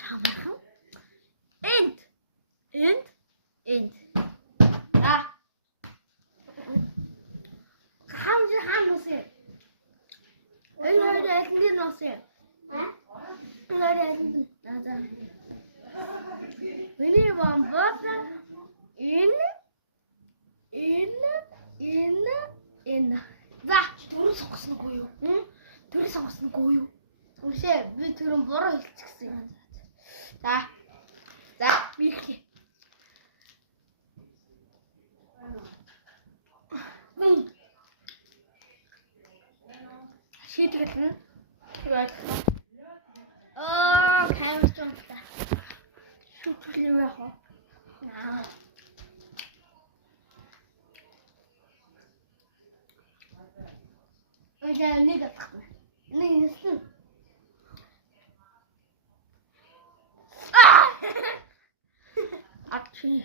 маш хамаархан. Энд. За. Хаамсаа. Энэ хоёр аль нь носё? За. Миний бомбот энэ. За, төрөө сонгосноогүй юу? Төрөө сонгосноогүй юу? Үшээ би төрөн буруу хэлчихсэн юм. За, михлээ. Шийдвэрлэн. Камер зонта. Шүтлээ яах вэ? Ой, нэг атах. Нэг нэсэн. Ачи.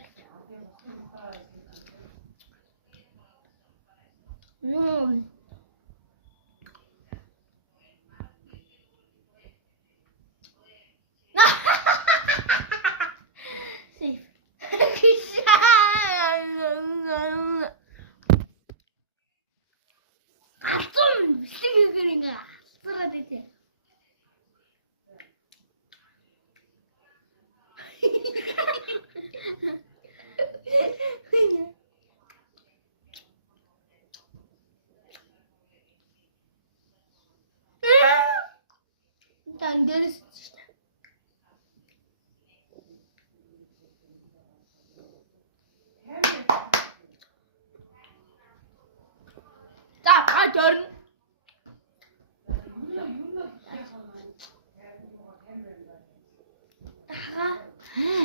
Дээрээс шүү дээ. За, ажорн.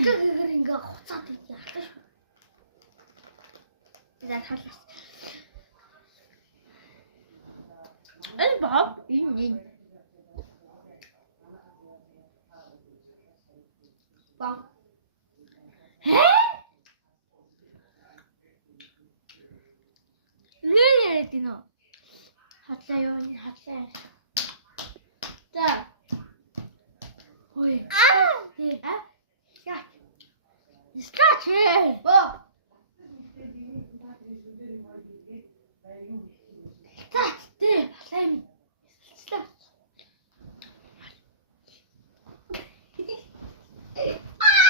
Тэгэр ингээ хуцаад идэх яах вэ? За, хаалаас. Энэ боб энэ. Боб. Дino. Hatlaya. Da. Oi. Ah! Scratch. Scratch. Oh.